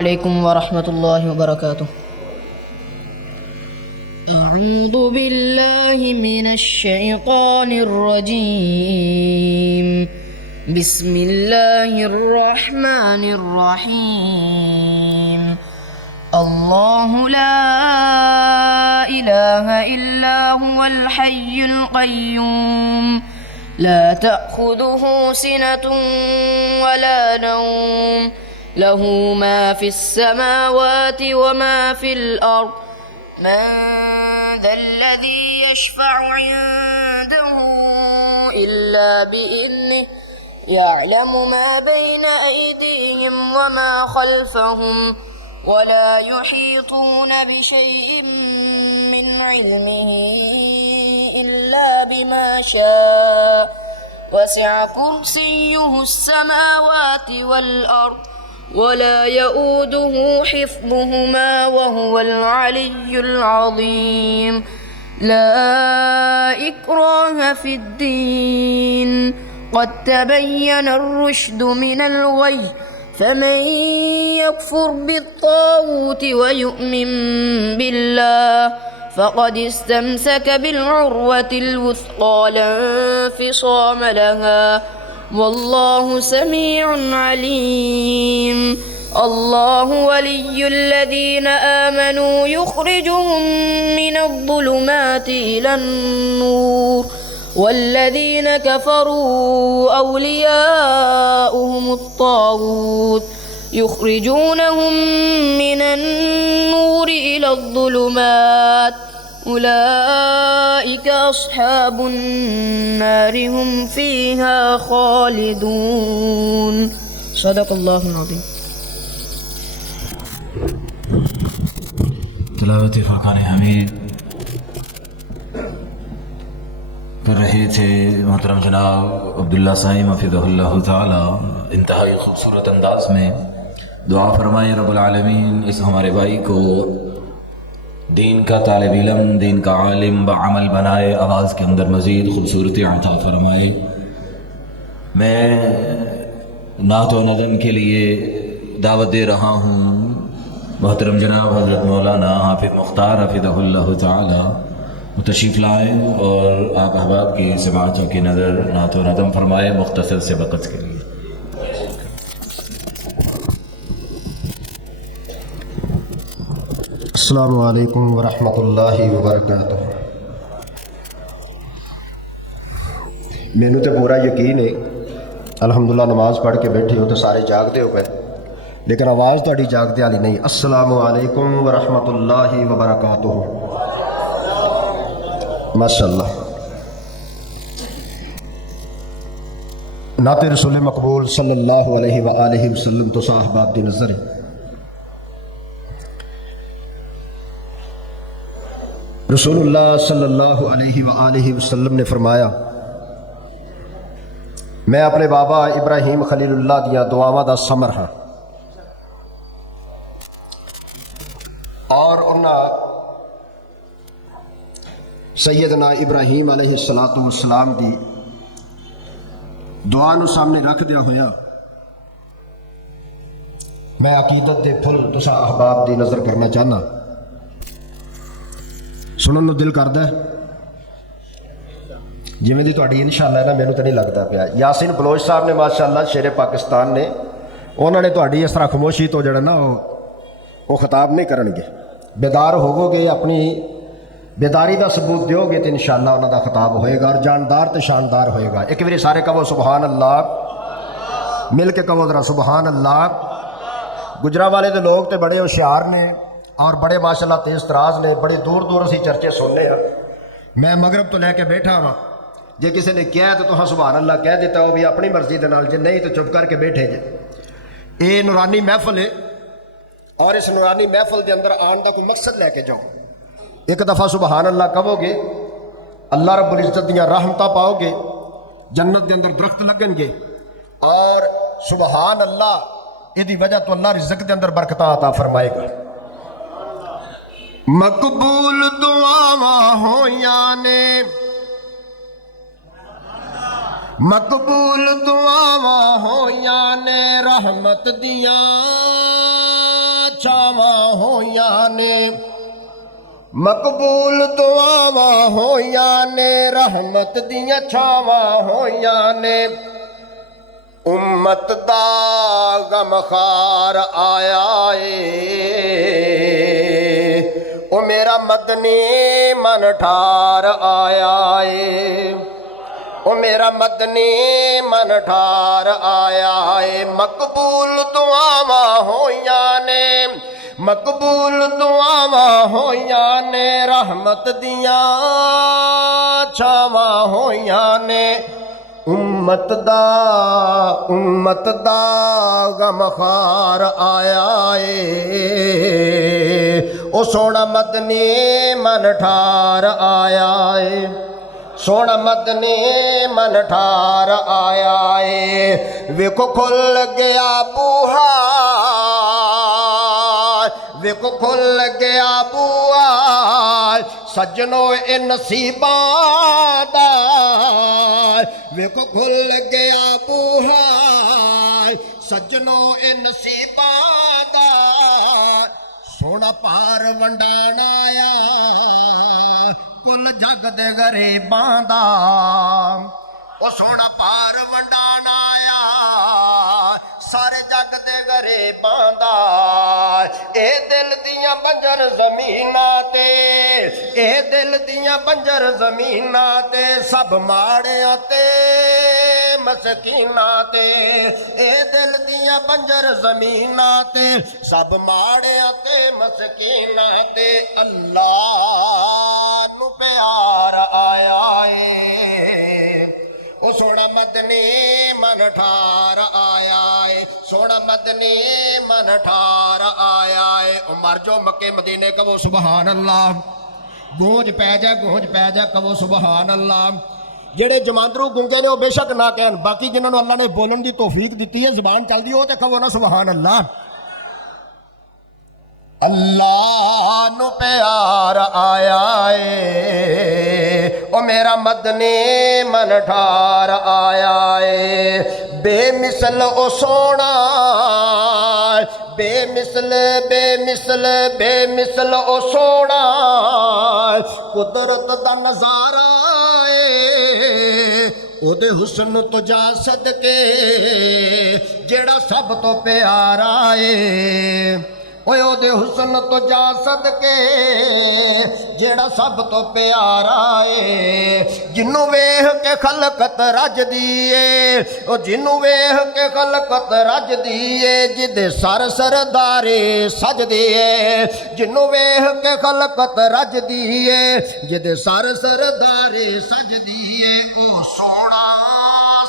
عليكم ورحمة الله وبركاته. أعوذ بالله من الشيطان الرجيم. بسم الله الرحمن الرحيم. الله لا إله إلا هو الحي القيوم لا تأخذه سنة ولا نوم له ما في السماوات وما في الأرض من ذا الذي يشفع عنده إلا بإذنه يعلم ما بين أيديهم وما خلفهم ولا يحيطون بشيء من علمه إلا بما شاء وسع كرسيه السماوات والأرض ولا يؤوده حفظهما وهو العلي العظيم. لا إكراه في الدين قد تبين الرشد من الغي فمن يكفر بالطاغوت ويؤمن بالله فقد استمسك بالعروة الوثقى لا انفصام لها والله سميع عليم. الله ولي الذين آمنوا يخرجهم من الظلمات إلى النور والذين كفروا أولياؤهم الطاغوت يخرجونهم من النور إلى الظلمات أولئك أصحاب النار هم فيها خالدون. صدق الله العظيم. تلاوت فرقان حمید کر رہے تھے محترم جناب عبداللہ صاحب حفظہ اللہ تعالی. انتہائی خوبصورت انداز میں دعا فرمائیں رب العالمین اس ہمارے بھائی کو دین کا طالب علم، دین کا عالم بعمل بنائے، آواز کے اندر مزید خوبصورتی عطا فرمائے. میں نعت و نظم کے لیے دعوت دے رہا ہوں محترم جناب حضرت مولانا حافظ مختار حفظہ اللہ تعالی تشریف لائیں اور آپ احباب کی سماعت کی نظر نعت و نظم فرمائے مختصر سے وقت کے لیے. السلام علیکم ورحمۃ اللہ وبرکاتہ. مینوں تے پورا یقین ہے الحمدللہ نماز پڑھ کے بیٹھے ہو تو سارے جاگتے ہو پے، لیکن آواز تہاڈی جاگدے والی نہیں. السلام علیکم ورحمۃ اللہ وبرکاتہ. ماشاء اللہ. نعت رسول مقبول صلی اللہ علیہ وآلہ وسلم تو صاحبات دی نظر ہے. رسول اللہ صلی اللہ علیہ وآلہ وسلم نے فرمایا میں اپنے بابا ابراہیم خلیل اللہ دیا دعاواں دا ثمر ہاں اور انہاں سیدنا ابراہیم علیہ السلام دی دعا نو سامنے رکھ دیا ہویا میں عقیدت دے پھل تساں احباب دی نظر کرنا چاہنا. سنن نو دل کردا ہے جویں دی تہاڈی انشاءاللہ نا مینوں تو نہیں لگتا پیا. یاسین بلوچ صاحب نے ماشاءاللہ شیر پاکستان نے انہوں نے تہاڈی اس طرح خاموشی تو جڑا نا وہ خطاب نہیں کرن گے. بیدار ہوو گے، اپنی بیداری دا ثبوت دیو گے تو انشاءاللہ انہاں دا خطاب ہوئے گا اور جاندار تے شاندار ہوئے گا. ایک باری سارے کہو سبحان اللہ، مل کے کہو ذرا سبحان اللہ. گجرانوالے دے لوگ تے بڑے ہوشیار نے اور بڑے ماشاءاللہ تیز تراز نے، بڑے دور دور اسی چرچے سننے ہیں. میں مغرب تو لے کے بیٹھا ہاں، جے کسی نے کیا تو تہاں سبحان اللہ کہہ دیتا ہو بھی اپنی مرضی دے نال، جے نہیں تو چپ کر کے بیٹھے جے. یہ نورانی محفل ہے اور اس نورانی محفل دے اندر آن دا کوئی مقصد لے کے جاؤ. ایک دفعہ سبحان اللہ کہو گے اللہ رب العزت دیاں رحمتاں پاؤ گے، جنت دے اندر درخت لگن گے اور سبحان اللہ یہ دی وجہ تو اللہ رزق دے اندر برکتاں عطا فرمائے گا. مقبول دعاواں ہویاں نے مقبول دعاواں ہویاں نے رحمت دیاں ہویاں نے مقبول دعاواں ہویاں نے رحمت دیاں چھاواں ہویاں نے امت دا غمخار آیا اے او میرا مدنی من ٹھار آیا اے او میرا مدنی من ٹھار آیا اے مقبول دعاواں ہویاں نے مقبول دعاواں ہویاں نے رحمت دیاں چھاواں ہویاں نے امت دا غمخار آیا اے او سونا مدنی من ٹھار آیا اے سونا مدنی من ٹھار آیا اے ویکھو کھل گیا بوہا ویکھو کھل گیا بوہا سجنو اے نصیباں دا ویکھو کھل گیا بوہا سجنو اے نصیباں دا سونا پار ونڈان آیا کل جگ دے غریباں دا او سونا پار ونڈان آیا سارے جگ دے غریباں دا اے دل دیاں بنجر زمیناں تے اے دل دیاں بنجر زمیناں تے سب ماڑیاں تے مسکیناں تے اے دل دیاں بنجر زمیناں تے سب ماڑیاں تے مسکیناں تے اللہ نو پیار آیا اے او سونا مدنی من ٹھار آیا اے سونا مدنی من ٹھار آیا اے عمر جو مکے مدینے کہو سبحان اللہ گونج پہ جائے کہو سبحان اللہ جڑے جماندرو گنگے نے وہ بے شک نہ کہن باقی جنہوں نے اللہ نے بولن دی توفیق دیتی ہے زبان چل دی ہو تے کہو نا سبحان اللہ اللہ نو پیار آیا اے او میرا مدنی من ٹھار آیا اے بے مثل او سونا بے مثل او سونا قدرت دا نظارہ اے او دے حسن تو جا صدقے جیڑا سب تو پیارا اے اوے او دے حسن تو جا صدقے جیڑا سب تو پیارا اے جنوں ویکھ کے خلقت رج دیے او جنوں ویکھ کے خلقت رج دیے جدے سر سردارے سج دیے جنوں ویکھ کے خلقت رج دیے جدے سر سردارے سج دیے او سونا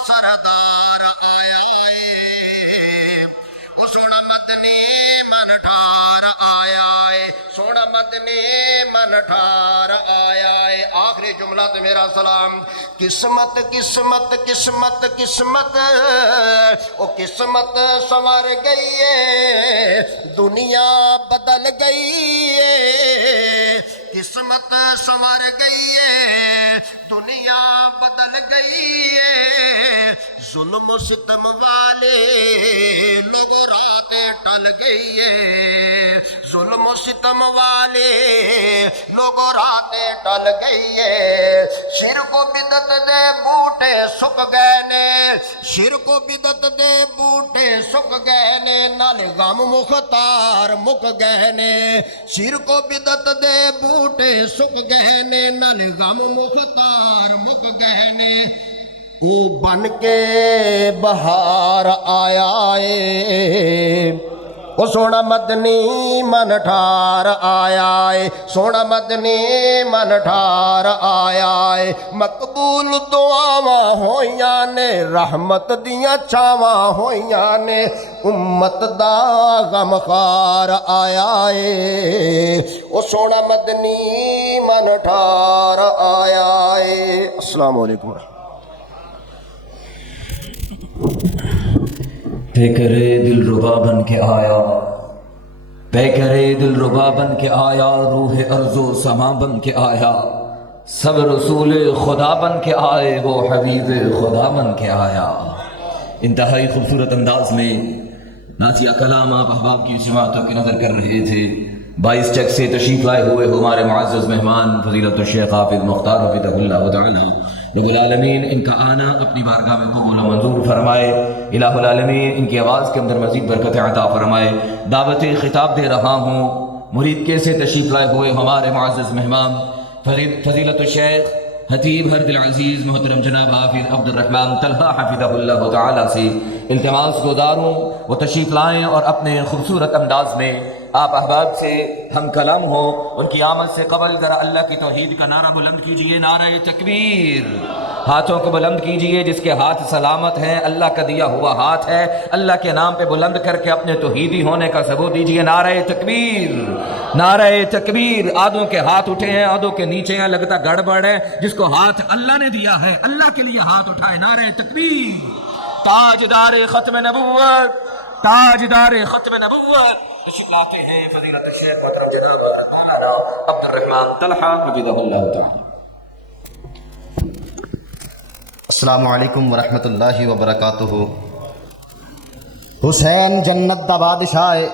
سردار آیا اے او سونا مدنی من ٹھار آیا اے سونا مدنی من ٹھار آیا اے آخری جملہ تے میرا سلام قسمت قسمت قسمت قسمت او قسمت سنور گئی ہے دنیا بدل گئی ہے قسمت سنور گئی ہے دنیا بدل گئی ہے ظلم و ستم والے لوگوں رات ٹل گئی ہے ظلم و ستم والے لوگوں رات ٹل گئی ہے شرک و بدعت دے بوٹے سک گئے نے شرک و بدعت دے بوٹے سک گئے نے نالے غم مختار مک گئے نے شرک و بدعت دے بوٹے سک گئے نے نالے غم مختار مک گئے نے او بن کے بہار آیا اے او سونا مدنی من ٹھار آیا اے سونا مدنی من ٹھار آیا اے مقبول دعاواں ہویاں نے رحمت دیاں چھاواں ہویاں نے امت دا غمخار آیا اے او سونا مدنی من ٹھار آیا اے السلام علیکم پیکرے دل ربا بن کے آیا پیکرے دل ربا بن کے آیا روح ارض و سما بن کے آیا سب رسول خدا بن کے آئے وہ حبیب خدا بن کے آیا انتہائی خوبصورت انداز میں ناسیہ کلام آپ احباب کی سماعتوں کی نظر کر رہے تھے 22 چک سے تشریف لائے ہوئے ہمارے معزز مہمان فضیلت الشیخ حافظ مختار حفظہ اللہ تعالی رب العالمین ان کا آنا اپنی بارگاہ میں قبول و منظور فرمائے. الہ العالمین ان کی آواز کے اندر مزید برکت عطا فرمائے. دعوت خطاب دے رہا ہوں مرید کے سے تشریف لائے ہوئے ہمارے معزز مہمان فضیلت الشیخ حتیب حرد العزیز محترم جناب حافظ عبد الرحمن طلحہ حفظہ اللہ تعالی سے التماس گزاروں وہ تشریف لائیں اور اپنے خوبصورت انداز میں آپ احباب سے ہم کلام ہو. ان کی آمد سے قبل ذرا اللہ کی توحید کا نعرہ بلند کیجئے. نعرہ تکبیر. ہاتھوں کو بلند کیجئے. جس کے ہاتھ سلامت ہیں اللہ کا دیا ہوا ہاتھ ہے. اللہ کے نام پہ بلند کر کے اپنے توحیدی ہونے کا ثبوت دیجئے. نعرہ تکبیر. نعرہ تکبیر. آدھوں کے ہاتھ اٹھے ہیں آدھوں کے نیچے ہیں لگتا گڑبڑ ہے. جس کو ہاتھ اللہ نے دیا ہے اللہ کے لیے ہاتھ اٹھائے. نعرہ تکبیر. تاجدار ختم نبوت تاجدار ختم نبوت تشریف لاتے ہیں فضیلت الشیخ محترم جناب مولانا عبد الرحمن طلحہ حفظہ اللہ تعالی. السلام علیکم ورحمۃ اللہ وبرکاتہ. حسین جنت دا بادشاہ ہے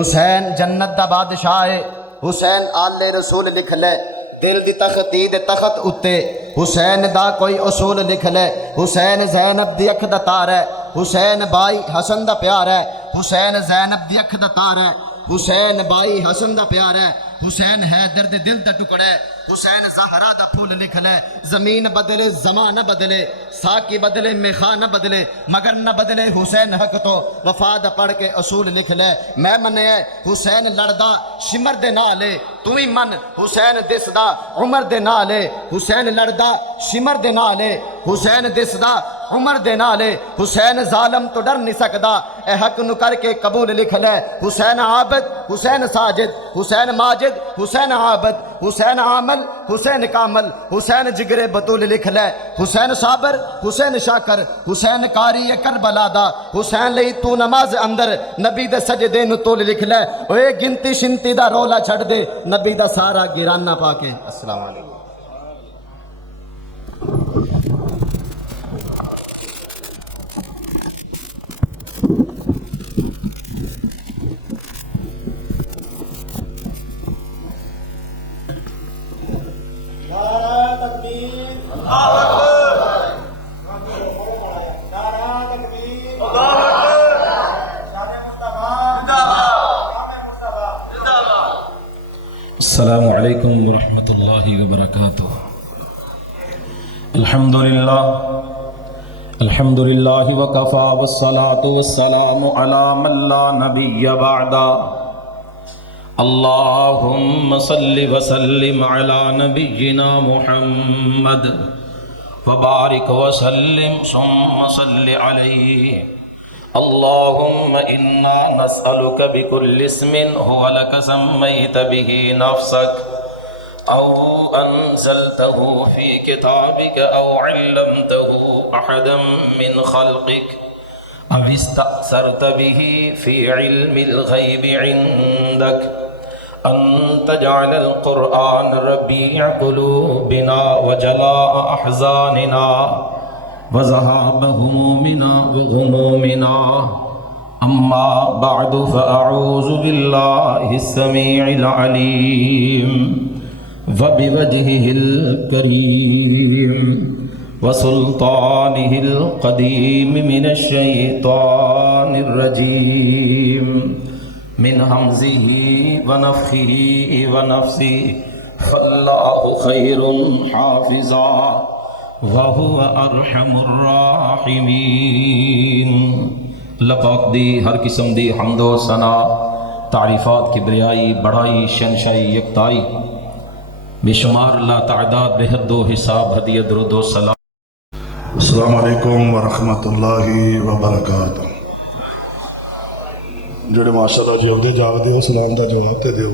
حسین جنت دا بادشاہ ہے. حسین آل رسول لکھ لے دل دی تختی دے تخت اتے. حسین دا کوئی اصول لکھ لے. حسین زینب دی اکھ دا تار ہے. حسین بائی حسن دا پیار ہے. حسین زینب دی اکھ دا تار ہے. حسین بائی حسن دا پیار ہے. حسین حیدر دے دل دا ٹکڑا ہے. حسین زہرا دا پھول لکھ لے. زمین بدلے زمانہ بدلے ساکی بدلے میخا نہ بدلے مگر نہ بدلے حسین حق تو وفا دا پڑھ کے اصول لکھ لے. میں منے حسین لڑدا شمر دے نالے تو ہی من حسین دسدا عمر دے نالے. حسین لڑدا شمر دے نالے حسین دسدا عمر دے نالے. حسین ظالم تو ڈر نہیں سکدا اے حق نو کر کے قبول لکھ لے. حسین عابد حسین ساجد حسین ماجد حسین عابد حسین عامل حسین کامل حسین جگرے بطول لکھ لے. حسین صابر حسین شاکر حسین قاری کربلا دا. حسین لئی تو نماز اندر نبی دے سجدے نو تول لکھ لے. اوے گنتی شنتی دا رولا چھڑ دے نبی دا سارا گرانہ پا کے. السلام علیکم. السلام علیکم ورحمۃ اللہ وبرکاتہ. الحمد للہ وکفا والصلاة والسلام علی من لا نبی بعدا. اللہم صل وسلم علی نبینا محمد وبارک وسلم ثم صل علیہ. اللهم إنا نسألك بكل اسم هو لك سميت به نفسك أو أنزلته في كتابك أو علمته أحدا من خلقك أو استأثرت به في علم الغيب عندك أن تجعل القرآن ربيع قلوبنا وجلاء أحزاننا وذهاب همومنا وغمومنا. أما بعد فأعوذ بالله السميع العليم وبوجهه الكريم وسلطانه القديم من الشيطان الرجيم من همزه ونفخه ونفثه فالله خير حافظا وَهُوَ أَرْحَمُ الرَّاحِمِينَ. اللہ پاک دی ہر قسم دی حمد و ثنا تعریفات کی بریائی بڑائی شنشائی یکتائی بے شمار لا تعداد بے حد و حساب ہدیہ درود و سلام. السلام علیکم ورحمۃ اللہ وبرکاتہ. جڑے ماشاءاللہ جیودے جاگدے ہو سلام دا جواب تے دیو.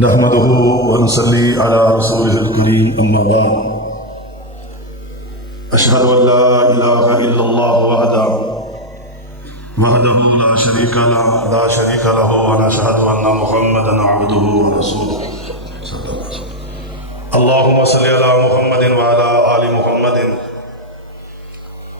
نحمده ونصلي على رسوله الكريم أما بعد. أشهد أن لا إله إلا الله وحده لا شريك له ونشهد أن محمدا عبده ورسوله. اللهم صل على محمد وعلى آل محمد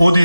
ਉਹਦੀ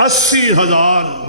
80,000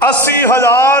80,000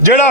ਜਿਹੜਾ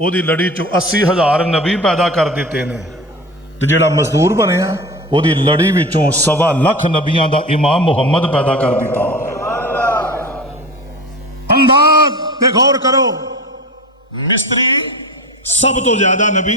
ਉਹਦੀ ਲੜੀ ਚੋਂ 80,000 ਨਬੀ ਪੈਦਾ ਕਰ ਦਿੱਤੇ ਨੇ, ਤੇ ਜਿਹੜਾ ਮਜ਼ਦੂਰ ਬਣਿਆ ਉਹਦੀ ਲੜੀ ਵਿੱਚੋਂ 1.25 ਲੱਖ ਨਬੀਆਂ ਦਾ ਇਮਾਮ ਮੁਹੰਮਦ ਪੈਦਾ ਕਰ ਦਿੱਤਾ। ਅੰਦਾਜ਼ ਤੇ ਗੌਰ ਕਰੋ। ਮਿਸਤਰੀ ਸਭ ਤੋਂ ਜ਼ਿਆਦਾ ਨਬੀ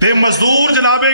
ਤੇ ਮਜ਼ਦੂਰ ਜਨਾਬ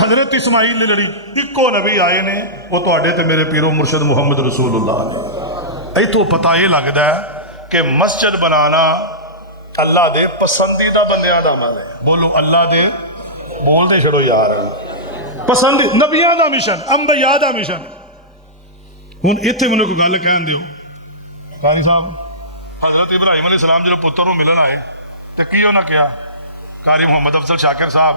ਹਜ਼ਰਤ ਇਸਮਾਈਲ ਦੀ ਲੜੀ ਇੱਕੋ ਨਬੀ ਆਏ ਨੇ, ਉਹ ਤੁਹਾਡੇ ਤੇ ਮੇਰੇ ਪੀਰੋ ਮੁਰਸ਼ਦ ਮੁਹੰਮਦ ਰਸੂਲullah ਨੇ। ਇੱਥੋਂ ਪਤਾ ਇਹ ਲੱਗਦਾ ਹੈ ਕਿ ਮਸਜਿਦ ਬਣਾਉਣਾ ਅੱਲਾ ਦੇ ਪਸੰਦੀਦਾ ਬੰਦਿਆਂ ਦਾ ਅਮਲ ਹੈ। ਬੋਲੋ ਅੱਲਾ ਦੇ, ਬੋਲਦੇ ਛੜੋ ਯਾਰ, ਪਸੰਦ ਨਬੀਆਂ ਦਾ ਮਿਸ਼ਨ, ਅੰਬਿਆ ਦਾ ਮਿਸ਼ਨ। ਹੁਣ ਇੱਥੇ ਮੈਨੂੰ ਕੋਈ ਗੱਲ ਕਹਿਣ ਦਿਓ, ਕਾਰੀ ਸਾਹਿਬ ਹਜ਼ਰਤ ਇਬਰਾਹੀਮ ਅਲੈਹਿਸ ਸਲਾਮ ਜਦੋਂ ਪੁੱਤਰ ਨੂੰ ਮਿਲਣ ਆਏ ਤੇ ਕੀ ਉਹਨਾਂ ਕਿਹਾ? ਕਾਰੀ ਮੁਹੰਮਦ ਅਫਜ਼ਲ ਸ਼ਾਕਿਰ ਸਾਹਿਬ,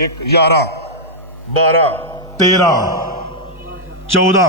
1 11 12 13 14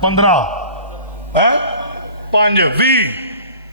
15 5 20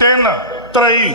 3 3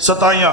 27।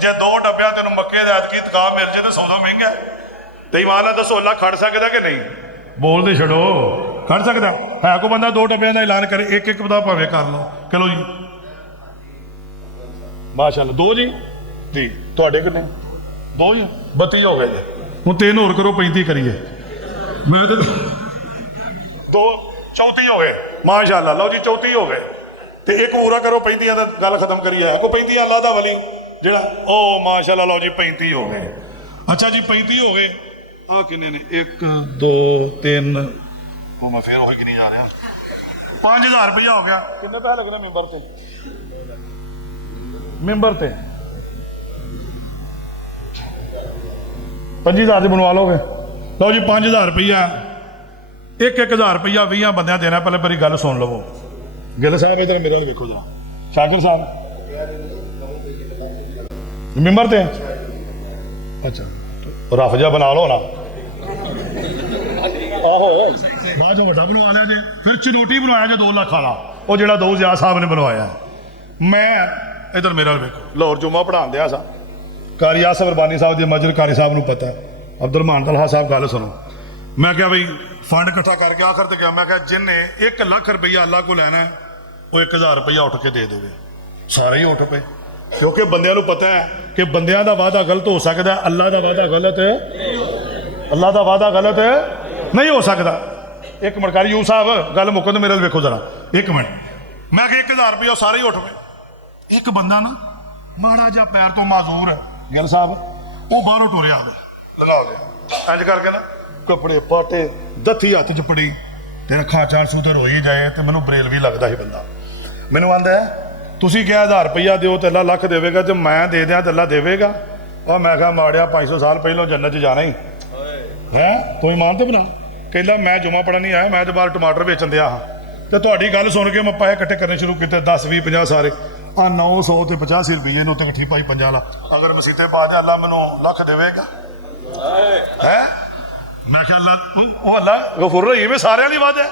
ਜੇ 2 ਡੱਬਿਆਂ ਤੈਨੂੰ ਮੱਕੇ ਦਾ ਐਤਕੀ ਤਕਾ ਮਿਲ ਜੇ ਤਾਂ ਸੌਦਾ ਮਹਿੰਗਾ ਤੇ ਇਮਾਨ ਨਾਲ ਦੱਸੋ ਅੱਲਾ ਖੜ ਸਕਦਾ ਕਿ ਨਹੀਂ? ਬੋਲਦੇ ਛੱਡੋ, ਖੜ ਸਕਦਾ ਹੈ? ਕੋਈ ਬੰਦਾ 2 ਡੱਬਿਆਂ ਦਾ ਐਲਾਨ ਕਰੇ, ਇੱਕ ਇੱਕ ਦਾ ਭਾਵੇਂ ਕਰ ਲਓ। ਚਲੋ ਜੀ ਮਾਸ਼ਾਅੱਲਾ 2 ਜੀ ਤੁਹਾਡੇ ਕਿੰਨੇ? 2 ਜੀ 32 ਹੋ ਗਏ ਜੀ। ਹੁਣ 3 ਹੋਰ ਕਰੋ 35 ਕਰੀਏ। ਮੈਂ ਤੇ 2 34 ਹੋ ਗਏ ਮਾਸ਼ਾਅੱਲਾ। ਲਓ ਜੀ 34 ਹੋ ਗਏ ਤੇ ਇੱਕ ਪੂਰਾ ਕਰੋ 35 ਦਾ ਗੱਲ ਖਤਮ ਕਰੀਏ। ਕੋ 35 ਅੱਲਾ ਦਾ ਵਲੀ ਜਿਹੜਾ ਉਹ ਮਾਸ਼ਾਅੱਲਾ। ਲਓ ਜੀ 35 ਹੋ ਗਏ। ਅੱਛਾ ਜੀ 35 ਹੋ ਗਏ। ਆਹ ਕਿੰਨੇ ਨੇ? 1 2 3 ਉਹ ਮੈਂ ਫੇਰ ਉਹੀ ਕਿੰਨੀ ਜਾ ਰਿਹਾ। 5000 ਰੁਪਇਆ ਹੋ ਗਿਆ। ਕਿੰਨੇ ਪੈਸੇ ਲੱਗਣੇ ਮੈਂਬਰ ਤੇ? ਮੈਂਬਰ ਤੇ 5000 ਦੇ ਬਣਵਾ ਲਓਗੇ। ਲਓ ਜੀ 5000 ਰੁਪਇਆ, 1-1000 ਰੁਪਇਆ 20 ਬੰਦਿਆਂ ਦੇਣਾ। ਪਹਿਲੇ ਮੇਰੀ ਗੱਲ ਸੁਣ ਲਵੋ। ਗਿੱਲ ਸਾਹਿਬ ਇਧਰ ਮੇਰੇ ਵੱਲ ਵੇਖੋ ਜਰਾ। ਸ਼ਾਕਿਰ ਸਾਹਿਬ ਮੈਂਬਰ ਤੇ ਅੱਛਾ ਰਫ ਜਿਹਾ ਬਣਾ ਲਓ ਨਾ। ਆਹੋ ਬਾਅਦ ਚੋਂ ਵੱਡਾ ਬਣਵਾ ਲਿਆ ਜੇ। ਫਿਰ ਚਨੋਟੀ ਬਣਵਾਇਆ ਜੇ 2 ਲੱਖ ਵਾਲਾ, ਉਹ ਜਿਹੜਾ ਦੋ ਜ਼ਿਆ ਸਾਹਿਬ ਨੇ ਬਣਵਾਇਆ। ਮੈਂ ਇਧਰ ਮੇਰੇ ਵੱਲ ਵੇਖੋ। ਲਾਹੌਰ ਜੁਮਾ ਪੜ੍ਹਾਉਣ ਦਿਆ ਸਾਂ। ਕਾਰੀ ਆਸਫ ਰਬਾਨੀ ਸਾਹਿਬ ਦੀ ਮਸਜਿਦ, ਕਾਰੀ ਸਾਹਿਬ ਨੂੰ ਪਤਾ। ਅਬਦੁਲ ਰਹਿਮਾਨ ਤਲਹਾ ਸਾਹਿਬ ਗੱਲ ਸੁਣੋ। ਮੈਂ ਕਿਹਾ ਬਈ ਫੰਡ ਇਕੱਠਾ ਕਰਕੇ ਆਖਰ ਤੇ ਗਿਆ। ਮੈਂ ਕਿਹਾ ਜਿੰਨੇ 1 ਲੱਖ ਰੁਪਈਆ ਅੱਲਾ ਕੋ ਲੈਣਾ ਉਹ 1000 ਰੁਪਈਆ ਉੱਠ ਕੇ ਦੇ ਦੇਵੇ। ਸਾਰੇ ਹੀ ਉੱਠ ਪਏ ਕਿਉਂਕਿ ਬੰਦਿਆਂ ਨੂੰ ਪਤਾ ਹੈ ਕਿ ਬੰਦਿਆਂ ਦਾ ਵਾਅਦਾ ਗਲਤ ਹੋ ਸਕਦਾ, ਅੱਲਾ ਦਾ ਵਾਅਦਾ ਗਲਤ ਹੈ। ਅੱਲਾ ਦਾ ਵਾਅਦਾ ਗਲਤ ਨਹੀਂ ਹੋ ਸਕਦਾ। ਇੱਕ ਮਿੰਟ ਕਾਰੀ ਯੂ ਸਾਹਿਬ ਗੱਲ ਮੁੱਕਣ ਮੇਰੇ ਵੱਲ ਵੇਖੋ ਜਰਾ। 1 ਮਿੰਟ। ਮੈਂ ਕਿਹਾ 1000 ਰੁਪਈਆ ਸਾਰੇ ਹੀ ਉੱਠ ਪਏ। ਇੱਕ ਬੰਦਾ ਨਾ ਮਾੜਾ ਜਿਹਾ ਪੈਰ ਤੋਂ ਮਾਜ਼ੂਰ ਹੈ ਗਿੱਲ ਸਾਹਿਬ, ਉਹ ਬਾਹਰੋਂ ਟੁਰਿਆ ਲਗਾ ਲਿਆ ਇੰਜ ਕਰਕੇ ਨਾ, ਕੱਪੜੇ ਪਾਟੇ, ਦੱਥੀ ਹੱਥ 'ਚ ਪੜੀ ਤੇ ਅੱਖਾਂ ਚਾਰ ਸੂਤਰ ਹੋਈ ਜਾਏ। ਤੇ ਮੈਨੂੰ ਬਰੇਲ ਵੀ ਲੱਗਦਾ ਸੀ ਬੰਦਾ। ਮੈਨੂੰ ਆਂਦਾ ਤੁਸੀਂ ਕਿਹਾ 1000 ਰੁਪਈਆ ਦਿਓ ਤੇ ਅੱਲਾ ਲੱਖ ਦੇਵੇਗਾ, ਜੇ ਮੈਂ ਦੇ ਦਿਆਂ ਤੇ ਅੱਲਾ ਦੇਵੇਗਾ। ਉਹ ਮੈਂ ਕਿਹਾ ਮਾੜਿਆ 500 ਸਾਲ ਪਹਿਲਾਂ ਜੰਨਤ 'ਚ ਜਾਣਾ ਹੀ ਹੈ। ਤੂੰ ਇਮਾਨ ਤੇ ਬਣਾ। ਕਹਿੰਦਾ ਮੈਂ ਜੁਮਾ ਪੜ੍ਹਨ ਨਹੀਂ ਆਇਆ, ਮੈਂ ਤੇ ਬਾਹਰ ਟਮਾਟਰ ਵੇਚਣ ਦਿਆ ਹਾਂ। ਤੇ ਤੁਹਾਡੀ ਗੱਲ ਸੁਣ ਕੇ ਮੈਂ ਪੈਸੇ ਇਕੱਠੇ ਕਰਨੇ ਸ਼ੁਰੂ ਕੀਤੇ। 10 20 50 ਸਾਰੇ ਆ 900 ਤੇ 85 ਰੁਪਏ ਨੂੰ ਤੇ ਇਕੱਠੀ ਪਾਈ 50 ਲਾ। ਅਗਰ ਮਸੀਤੇ ਬਾਅਦ ਅੱਲਾ ਮੈਨੂੰ ਲੱਖ ਦੇਵੇਗਾ ਹੈ। ਮੈਂ ਕਿਹਾ ਅੱਲਾ ਉਹ ਅੱਲਾ ਗਫੂਰ ਰਹੀਮ ਸਾਰਿਆਂ ਦੀ ਵਾਅਦਾ ਹੈ।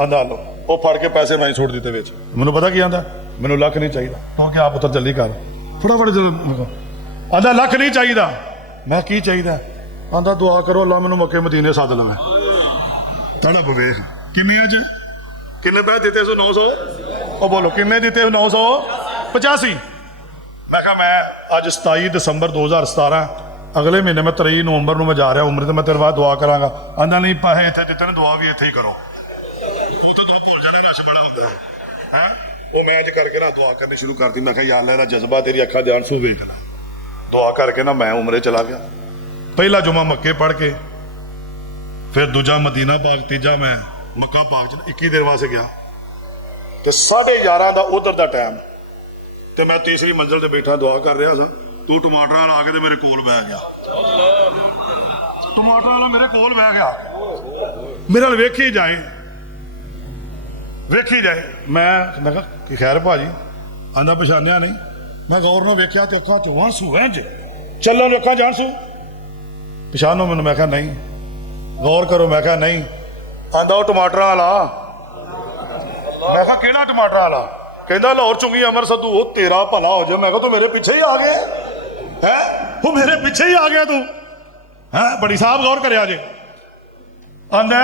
ਆਂਦਾ ਲੋ ਉਹ ਫੜ ਕੇ ਪੈਸੇ ਮੈਂ ਸੁੱਟ ਦਿੱਤੇ ਵਿੱਚ। ਮੈਨੂੰ ਪਤਾ ਕੀ ਆਂਦਾ, ਮੈਨੂੰ ਲੱਖ ਨਹੀਂ ਚਾਹੀਦਾ। ਕਿਉਂਕਿ ਆਪ ਉੱਤਰ ਜਲਦੀ ਕਰ ਫਟਾਫਟ। ਆਂਦਾ ਲੱਖ ਨਹੀਂ ਚਾਹੀਦਾ। ਮੈਂ ਕੀ ਚਾਹੀਦਾ? ਆਂਦਾ ਦੁਆ ਕਰੋ ਅੱਲਾ ਮੈਨੂੰ ਮੱਕੇ ਮਦੀਨੇ ਸੱਦ ਲਵੇ। ਤੜਾ ਬਵੇਖ ਕਿੰਨੇ ਅੱਜ ਕਿੰਨੇ ਪੈਸੇ ਦਿੱਤੇ ਸੋ? 900। ਉਹ ਬੋਲੋ ਕਿੰਨੇ ਦਿੱਤੇ? 985। ਮੈਂ ਕਿਹਾ ਮੈਂ ਅੱਜ 27 ਦਸੰਬਰ 2017 ਅਗਲੇ ਮਹੀਨੇ ਮੈਂ 23 ਨਵੰਬਰ ਨੂੰ ਮੈਂ ਜਾ ਰਿਹਾ ਉਮਰੇ ਤੇ ਮੈਂ ਤੇਰੇ ਬਾਅਦ ਦੁਆ ਕਰਾਂਗਾ। ਆਂਦਾ ਨਹੀਂ ਪੈਸੇ ਇੱਥੇ ਦਿੱਤੇ ਨੇ, ਦੁਆ ਵੀ ਇੱਥੇ ਹੀ ਕਰੋ। ਉਹ ਤਾਂ ਭੁੱਲ ਜਾਣਾ, ਰਸ਼ ਬੜਾ ਹੁੰਦਾ ਹੈ। ਉਹ ਮੈਂ ਅੱਜ ਕਰਕੇ ਨਾ ਦੁਆ ਕਰਨੀ ਸ਼ੁਰੂ ਕਰਤੀ। ਮੈਂ ਕਿਹਾ ਯਾਰ ਇਹਦਾ ਜਜ਼ਬਾ ਤੇਰੀ ਅੱਖਾਂ ਦੇ ਆਂਸੂ ਵੇਖ ਲੈ। ਦੁਆ ਕਰਕੇ ਨਾ ਮੈਂ ਉਮਰੇ ਚਲਾ ਗਿਆ। ਪਹਿਲਾ ਜੁਮਾ ਮੱਕੇ ਪੜ੍ਹ ਕੇ, ਫਿਰ ਦੂਜਾ ਮਦੀਨਾ ਪਾਕ, ਤੀਜਾ ਮੈਂ ਮੱਕਾ ਪਾਕ ਚ 21 ਦਿਨ ਵਾਸਤੇ ਗਿਆ। ਤੇ 11:30 ਦਾ ਉਧਰ ਦਾ ਟਾਈਮ ਤੇ ਮੈਂ ਤੀਸਰੀ ਮੰਜ਼ਿਲ ਤੇ ਬੈਠਾ ਦੁਆ ਕਰ ਰਿਹਾ ਸਾਂ। ਤੂੰ ਟਮਾਟਰ ਵਾਲਾ ਆ ਕੇ ਤੇ ਮੇਰੇ ਕੋਲ ਬਹਿ ਗਿਆ। ਟਮਾਟਰ ਵਾਲਾ ਮੇਰੇ ਕੋਲ ਬਹਿ ਗਿਆ। ਮੇਰੇ ਨਾਲ ਵੇਖੀ ਜਾਏ। ਮੈਂ ਕਿਹਾ ਕਿ ਖੈਰ ਭਾਜੀ? ਆਂਦਾ ਪਛਾਣਿਆ ਨਹੀਂ। ਮੈਂ ਗੌਰ ਨਾਲ ਵੇਖਿਆ ਤੇ ਅੱਖਾਂ ਚੋਂ ਆਂਸੂ ਇੰਜ ਚੱਲਣ ਨੂੰ, ਅੱਖਾਂ 'ਚ ਆਂਸੂ। ਪਛਾਣੋ ਮੈਨੂੰ? ਮੈਂ ਕਿਹਾ ਨਹੀਂ। ਗੌਰ ਕਰੋ? ਮੈਂ ਕਿਹਾ ਨਹੀਂ। ਆਂਦਾ ਉਹ ਟਮਾਟਰਾਂ ਵਾਲਾ। ਮੈਂ ਕਿਹਾ ਕਿਹੜਾ ਟਮਾਟਰ ਵਾਲਾ? ਕਹਿੰਦਾ ਲਾਹੌਰ ਚੁੰਗੀ ਅਮਰ ਸੱਧੂ। ਉਹ ਤੇਰਾ ਭਲਾ ਹੋ ਜਾ। ਮੈਂ ਕਿਹਾ ਤੂੰ ਮੇਰੇ ਪਿੱਛੇ ਹੀ ਆ ਗਿਆ ਹੈ। ਉਹ ਮੇਰੇ ਪਿੱਛੇ ਹੀ ਆ ਗਿਆ ਤੂੰ ਹੈ। ਬੜੀ ਸਾਹਿਬ ਗੌਰ ਕਰਿਆ ਜੇ। ਆਂਦਾ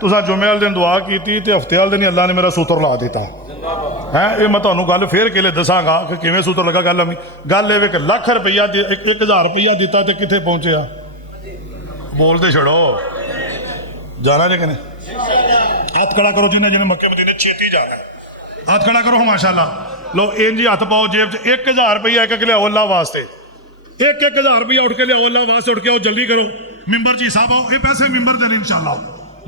ਤੁਸੀਂ ਜੁਮੇ ਵਾਲੇ ਦਿਨ ਦੁਆ ਕੀਤੀ ਤੇ ਹਫਤੇ ਵਾਲੇ ਦਿਨ ਅੱਲਾ ਨੇ ਮੇਰਾ ਸੂਤਰ ਲਾ ਦਿੱਤਾ ਹੈ। ਇਹ ਮੈਂ ਤੁਹਾਨੂੰ ਗੱਲ ਫੇਰ ਕਿਲੇ ਦੱਸਾਂਗਾ ਕਿ ਕਿਵੇਂ ਸੂਤਰ ਲੱਗਾ। ਗੱਲ ਇਹ ਕਿ ਲੱਖ ਰੁਪਈਆ 1000 ਰੁਪਈਆ ਦਿੱਤਾ ਤੇ ਕਿੱਥੇ ਪਹੁੰਚਿਆ? ਬੋਲਦੇ ਛੜੋ ਜਾਣਾ ਜੇ ਕਿਨੇ? ਹੱਥ ਖੜਾ ਕਰੋ ਜਿਹਨੇ ਜਿਹਨੇ ਮੱਕੇ ਮਦੀਨੇ ਛੇਤੀ ਜਾਣਾ। ਹੱਥ ਖੜਾ ਕਰੋ ਮਾਸ਼ਾਅੱਲਾ। ਲੋ ਇੰਜ ਹੀ ਹੱਥ ਪਾਓ ਜੇਬ 'ਚ। 1000 ਰੁਪਈਆ ਇੱਕ ਲਿਆਓ ਅੱਲਾ ਵਾਸਤੇ। 1000 ਰੁਪਈਆ ਉੱਠ ਕੇ ਲਿਆਓ ਅੱਲਾ ਵਾਸਤੇ। ਉੱਠ ਕੇ ਆਓ, ਜਲਦੀ ਕਰੋ। ਮਿੰਬਰ 'ਚ ਹਿਸਾਬ ਆਓ। ਇਹ ਪੈਸੇ ਮਿੰਬਰ ਦੇ ਨੇ ਇਨਸ਼ਾਅੱਲਾ।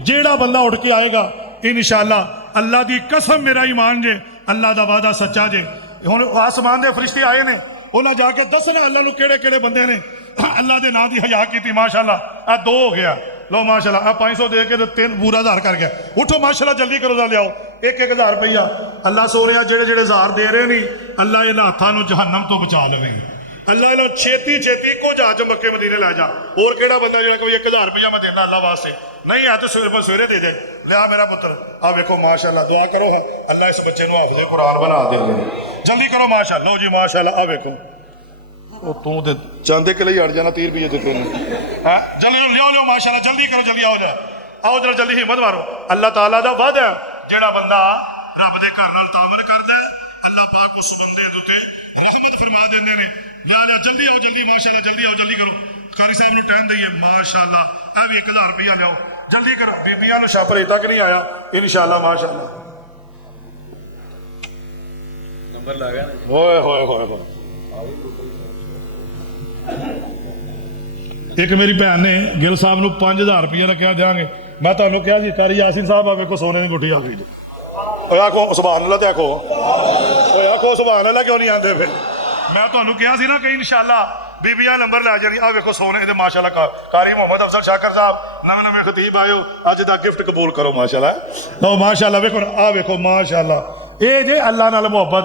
ਜਿਹੜਾ ਬੰਦਾ ਉੱਠ ਕੇ ਆਏਗਾ ਇਨਸ਼ਾਅੱਲਾ, ਅੱਲਾ ਦੀ ਕਸਮ ਮੇਰਾ ਈਮਾਨ ਜੇ, ਅੱਲਾ ਦਾ ਵਾਅਦਾ ਸੱਚਾ ਜੇ। ਹੁਣ ਆਸਮਾਨ ਦੇ ਫਰਿਸ਼ਤੇ ਆਏ ਨੇ, ਉਹਨਾਂ ਜਾ ਕੇ ਦੱਸਣਾ ਅੱਲਾ ਨੂੰ ਕਿਹੜੇ ਕਿਹੜੇ ਬੰਦੇ ਨੇ ਅੱਲਾ ਦੇ ਨਾਂ ਦੀ ਹਯਾ ਕੀਤੀ। ਮਾਸ਼ਾਅੱਲਾ ਆ 2 ਹੋ ਗਿਆ। ਲੋ ਮਾਸ਼ਾਅੱਲਾ ਆ 500 ਦੇ ਕੇ ਤੇ 3 ਪੂਰਾ 1000 ਕਰ ਗਿਆ। ਉੱਠੋ ਮਾਸ਼ਾਅੱਲਾ ਜਲਦੀ ਕਰੋ ਦਾ ਲਿਆਓ। 1000 ਰੁਪਈਆ ਅੱਲਾ ਸੋਹਣਿਆ ਜਿਹੜੇ 1000 ਦੇ ਰਹੇ ਨੇ ਅੱਲਾ ਇਹਨਾਂ ਹੱਥਾਂ ਨੂੰ ਜਹੰਨਮ ਤੋਂ ਬਚਾ ਲਵੇ। ਅੱਲਾ ਇਹਨਾਂ ਛੇਤੀ ਇੱਕੋ ਜਹਾਜ਼ ਮੱਕੇ ਮਦੀਨੇ ਲੈ ਜਾ। ਹੋਰ ਕਿਹੜਾ ਬੰਦਾ ਜਿਹੜਾ ਕੋਈ 1000 ਰੁਪਈਆ ਮੈਂ ਦੇਣਾ ਅੱਲਾ ਵਾਸਤੇ? ਨਹੀਂ ਆ ਤੇ ਸਵੇਰੇ ਦੇ ਦੇ। ਲਿਆ ਮੇਰਾ ਪੁੱਤਰ ਆ ਵੇਖੋ ਮਾਸ਼ਾਅੱਲਾ। ਦੁਆ ਕਰੋ ਅੱਲਾ ਇਸ ਬੱਚੇ ਨੂੰ ਹਾਫਿਜ਼ ਕੁਰਾਨ ਬਣਾ ਦੇ। ਜਲਦੀ ਕਰੋ ਮਾਸ਼ਾਅੱਲਾ। ਲਓ ਜੀ ਮਾਸ਼ਾਅੱਲਾ ਆ ਵੇਖੋ ਉਹ ਤੂੰ ਤੇ ਚਾਂਦੇ ਕੇ ਲਈ ਅੜ ਜਾਣਾ 30 ਰੁਪਏ ਦਿੱਤੇ ਨੇ ਹੈ ਜਲਦੀ ਲਿਓ ਮਾਸ਼ਾਅੱਲਾ ਜਲਦੀ ਕਰੋ ਜਲਦੀ ਆਓ ਆਓ ਜਰਾ ਜਲਦੀ ਹਿੰਮਤ ਮਾਰੋ ਅੱਲਾਹ ਤਾਲਾ ਦਾ ਵਾਅਦਾ ਜਿਹੜਾ ਬੰਦਾ ਰੱਬ ਦੇ ਘਰ ਨਾਲ ਤਾਮਲ ਕਰਦਾ ਅੱਲਾਹ ਪਾਕ ਉਸ ਬੰਦੇ ਦੇ ਉੱਤੇ ਰਹਿਮਤ ਫਰਮਾ ਦਿੰਦੇ ਨੇ ਲਿਆ ਜਲਦੀ ਆਓ ਜਲਦੀ ਮਾਸ਼ਾਅੱਲਾ ਜਲਦੀ ਆਓ ਜਲਦੀ ਕਰੋ ਕਾਰੀ ਸਾਹਿਬ ਨੂੰ ਟਾਈਮ ਦਈਏ ਮਾਸ਼ਾਅੱਲਾ ਇਹ ਵੀ 1000 ਰੁਪਇਆ ਲਿਆਓ ਜਲਦੀ ਕਰੋ ਬੀਬੀਆਂ ਨੂੰ ਛਾਪਰ ਅਜੇ ਤੱਕ ਨਹੀਂ ਆਇਆ ਇਨਸ਼ਾਅੱਲਾ ਮਾਸ਼ਾਅੱਲਾ ਨੰਬਰ ਲੱਗ ਗਿਆ ਹੋਏ ਇੱਕ ਮੇਰੀ ਭੈਣ ਨੇ ਗਿੱਲ ਸਾਹਿਬ ਨੂੰ 5000 ਰੁਪਇਆ ਰੱਖਿਆ ਦਿਆਂਗੇ ਮੈਂ ਤੁਹਾਨੂੰ ਕਿਹਾ ਜੀ ਕਾਰੀ ਯਾਸੀਨ ਸਾਹਿਬ ਆ ਵੇਖੋ ਸੋਨੇ ਦੀ ਗੁੱਠੀ ਆ ਗਈ ਓਏ ਆਖੋ ਸੁਭਾਨ ਅੱਲਾਹ ਤੇ ਆਖੋ ਓਏ ਆਖੋ ਸੁਭਾਨ ਅੱਲਾਹ ਕਿਉਂ ਨਹੀਂ ਆਂਦੇ ਫਿਰ ਮੈਂ ਤੁਹਾਨੂੰ ਕਿਹਾ ਸੀ ਨਾ ਕਿ ਇਨਸ਼ਾਅੱਲਾ ਬੀਬੀਆਂ ਨੰਬਰ ਲੈ ਜਾਣੀ ਆ ਵੇਖੋ ਸੋਨੇ ਦੇ ਮਾਸ਼ਾਅੱਲਾ ਕਾਰੀ ਮੁਹੰਮਦ ਅਫਜ਼ਲ ਸ਼ਾਕਰ ਸਾਹਿਬ ਨਵੇਂ ਖਤੀਬ ਆਇਓ ਅੱਜ ਦਾ ਗਿਫਟ ਕਬੂਲ ਕਰੋ ਮਾਸ਼ਾਅੱਲਾ ਉਹ ਮਾਸ਼ਾਅੱਲਾ ਵੇਖੋ ਆ ਵੇਖੋ ਮਾਸ਼ਾਅੱਲਾ ਇਹ ਜੇ ਅੱਲਾਹ ਨਾਲ ਮੁਹੱਬਤ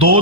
2